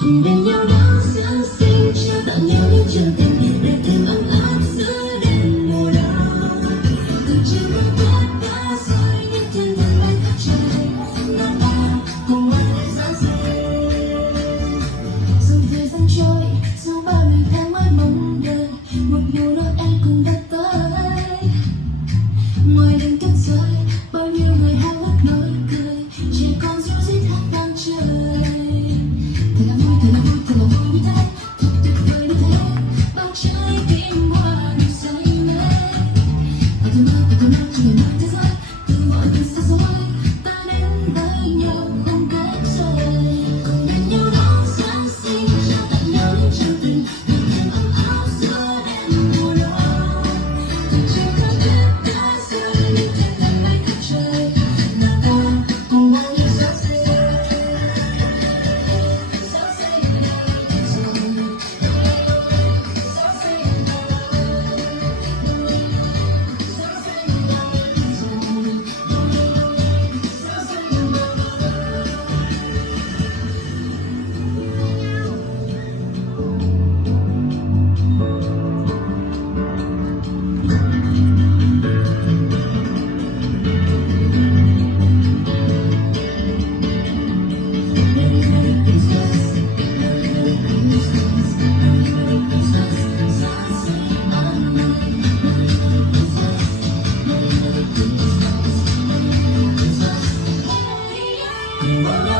cùng bên nhau đón Giáng sinh, trao tặng nhau những chân tình để thêm ấm áp giữa đêm mùa đông. Từ chiều bước Tết đã rồi những thiên thần bay khắp trời, nào ta cùng ăn lễ Giáng sinh. Dòng thời gian trôi, dù bao ngày tháng mới mong đợi một mùa Noel cùng đã tới. Ngoài đêm cất rơi, bao nhiêu người háo hức nói cười, trẻ con ríu rít hát vang trời. Thật là vui, thật là vui, thật là vui như thế, thật tuyệt vời như thế, bao trái tim hoa được say mê. Ở thơ mơ trong ngày mai thế giới, từ mọi miền xa xôi, ta đến với nhau không cách rời. Cùng bên nhau đón Giáng sinh, trao tặng nhau những chân tình để thêm ấm áp giữa đêm mùa đông. Từ chiều khắc Tết đã rơi, những thiên thần bay khắp trời, nào ta cùng bao nhiêu Giáng sinh. Giáng sinh đến rồi, Giáng sinh đến rồi, Giáng sinh đến rồi, Giáng sinh đến Merry Merry Christmas, Merry Merry Christmas, Merry Merry Christmas, Giáng sinh an lành. Merry Merry Christmas, Merry Merry Christmas, Merry Merry Christmas. Cùng bao